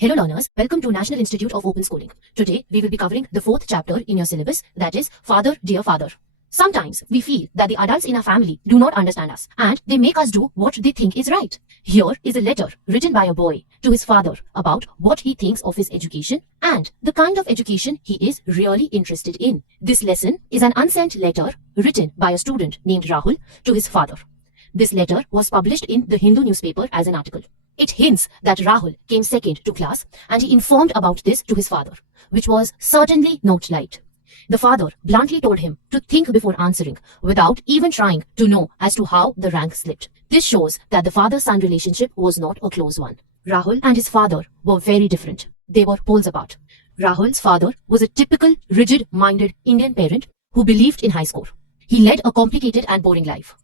Hello learners, welcome to National Institute of Open Schooling. Today we will be covering the 4th chapter in your syllabus, that is Father, Dear Father. Sometimes we feel that the adults in our family do not understand us and they make us do what they think is right. Here is a letter written by a boy to his father about what he thinks of his education and the kind of education he is really interested in. This lesson is an unsent letter written by a student named Rahul to his father. This letter was published in the Hindu newspaper as an article. It hints that Rahul came second to class and he informed about this to his father, which was certainly not light. The father bluntly told him to think before answering without even trying to know as to how the rank slipped. This shows that the father-son relationship was not a close one. Rahul and his father were very different. They were poles apart. Rahul's father was a typical rigid-minded Indian parent who believed in high score. He led a complicated and boring life.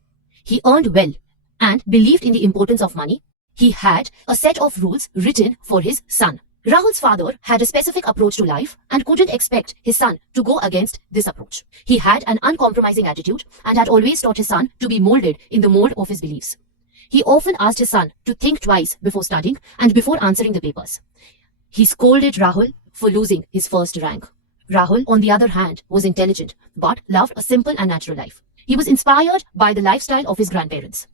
He earned well and believed in the importance of money. He had a set of rules written for his son. Rahul's father had a specific approach to life and couldn't expect his son to go against this approach. He had an uncompromising attitude and had always taught his son to be molded in the mold of his beliefs. He often asked his son to think twice before studying and before answering the papers. He scolded Rahul for losing his first rank. Rahul, on the other hand, was intelligent but loved a simple and natural life. He was inspired by the lifestyle of his grandparents.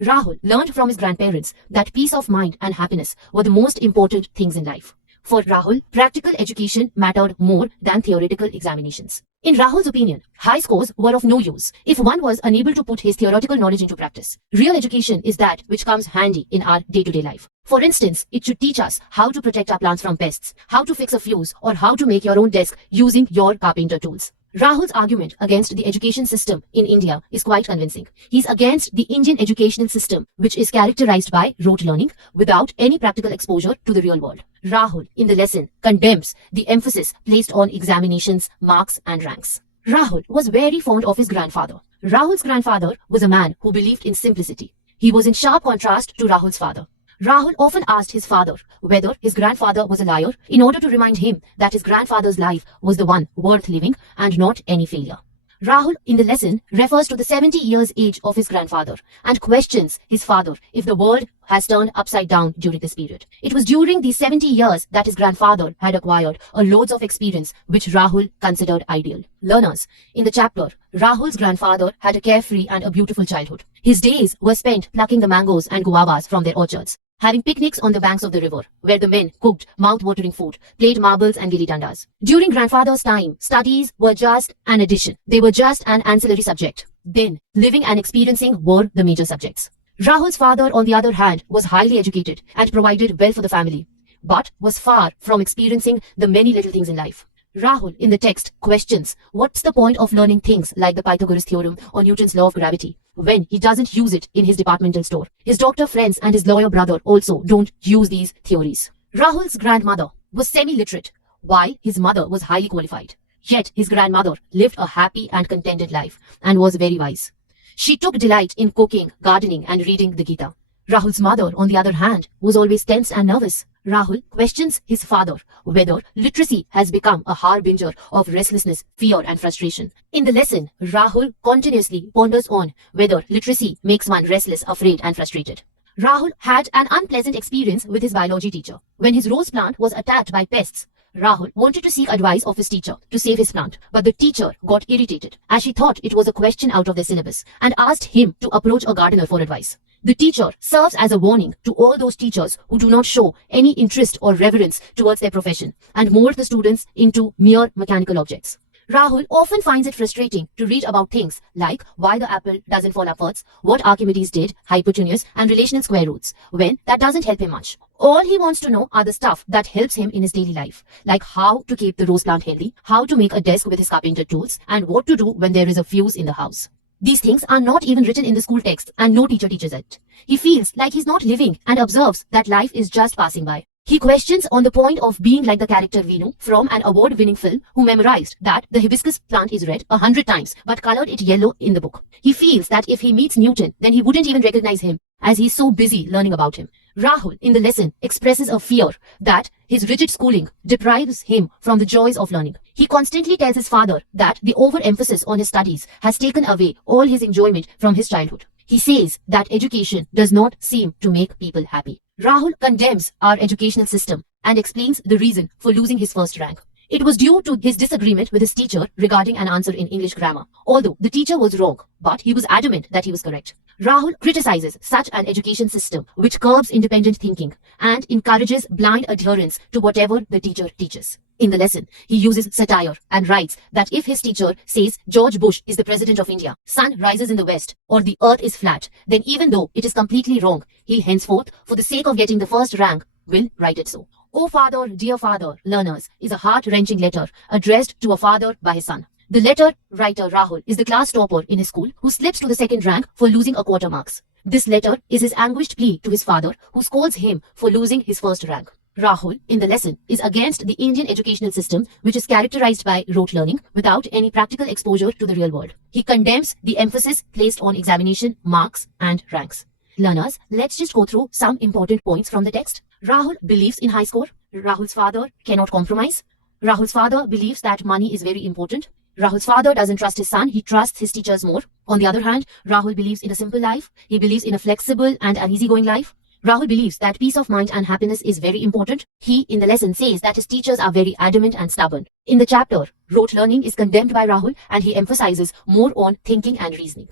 Rahul learned from his grandparents that peace of mind and happiness were the most important things in life. For Rahul, practical education mattered more than theoretical examinations. In Rahul's opinion, high scores were of no use if one was unable to put his theoretical knowledge into practice. Real education is that which comes handy in our day-to-day life. For instance, it should teach us how to protect our plants from pests, how to fix a fuse, or how to make your own desk using your carpenter tools. Rahul's argument against the education system in India is quite convincing. He's against the Indian educational system, which is characterized by rote learning without any practical exposure to the real world. Rahul, in the lesson, condemns the emphasis placed on examinations, marks, and ranks. Rahul was very fond of his grandfather. Rahul's grandfather was a man who believed in simplicity. He was in sharp contrast to Rahul's father. Rahul often asked his father whether his grandfather was a liar in order to remind him that his grandfather's life was the one worth living and not any failure. Rahul, in the lesson, refers to the 70 years age of his grandfather and questions his father if the world has turned upside down during this period. It was during these 70 years that his grandfather had acquired a loads of experience which Rahul considered ideal. Learners, in the chapter, Rahul's grandfather had a carefree and a beautiful childhood. His days were spent plucking the mangoes and guavas from their orchards, having picnics on the banks of the river, where the men cooked mouth-watering food, played marbles and gilli dandas. During grandfather's time, studies were just an addition. They were just an ancillary subject. Then, living and experiencing were the major subjects. Rahul's father, on the other hand, was highly educated and provided well for the family, but was far from experiencing the many little things in life. Rahul, in the text, questions what's the point of learning things like the Pythagoras theorem or Newton's law of gravity when he doesn't use it in his departmental store. His doctor friends and his lawyer brother also don't use these theories. Rahul's grandmother was semi-literate, while his mother was highly qualified. Yet his grandmother lived a happy and contented life and was very wise. She took delight in cooking, gardening, and reading the Gita. Rahul's mother, on the other hand, was always tense and nervous. Rahul questions his father whether literacy has become a harbinger of restlessness, fear, and frustration. In the lesson, Rahul continuously ponders on whether literacy makes one restless, afraid, and frustrated. Rahul had an unpleasant experience with his biology teacher. When his rose plant was attacked by pests, Rahul wanted to seek advice of his teacher to save his plant, but the teacher got irritated as she thought it was a question out of their syllabus and asked him to approach a gardener for advice. The teacher serves as a warning to all those teachers who do not show any interest or reverence towards their profession and mold the students into mere mechanical objects. Rahul often finds it frustrating to read about things like why the apple doesn't fall upwards, what Archimedes did, hypotenuse, and relational square roots, when that doesn't help him much. All he wants to know are the stuff that helps him in his daily life, like how to keep the rose plant healthy, how to make a desk with his carpenter tools, and what to do when there is a fuse in the house. These things are not even written in the school text and no teacher teaches it. He feels like he's not living and observes that life is just passing by. He questions on the point of being like the character Vinu from an award-winning film who memorized that the hibiscus plant is red 100 times but colored it yellow in the book. He feels that if he meets Newton, then he wouldn't even recognize him as he's so busy learning about him. Rahul, in the lesson, expresses a fear that his rigid schooling deprives him from the joys of learning. He constantly tells his father that the overemphasis on his studies has taken away all his enjoyment from his childhood. He says that education does not seem to make people happy. Rahul condemns our educational system and explains the reason for losing his first rank. It was due to his disagreement with his teacher regarding an answer in English grammar. Although the teacher was wrong, but he was adamant that he was correct. Rahul criticizes such an education system which curbs independent thinking and encourages blind adherence to whatever the teacher teaches. In the lesson, he uses satire and writes that if his teacher says George Bush is the president of India, sun rises in the west, or the earth is flat, then even though it is completely wrong, he henceforth, for the sake of getting the first rank, will write it so. "O father, dear father, learners" is a heart-wrenching letter addressed to a father by his son. The letter writer Rahul is the class topper in his school who slips to the second rank for losing a quarter marks. This letter is his anguished plea to his father, who scolds him for losing his first rank. Rahul, in the lesson, is against the Indian educational system, which is characterized by rote learning without any practical exposure to the real world. He condemns the emphasis placed on examination, marks, and ranks. Learners, let's just go through some important points from the text. Rahul believes in high score. Rahul's father cannot compromise. Rahul's father believes that money is very important. Rahul's father doesn't trust his son, he trusts his teachers more. On the other hand, Rahul believes in a simple life. He believes in a flexible and an easygoing life. Rahul believes that peace of mind and happiness is very important. He, in the lesson, says that his teachers are very adamant and stubborn. In the chapter, rote learning is condemned by Rahul and he emphasizes more on thinking and reasoning.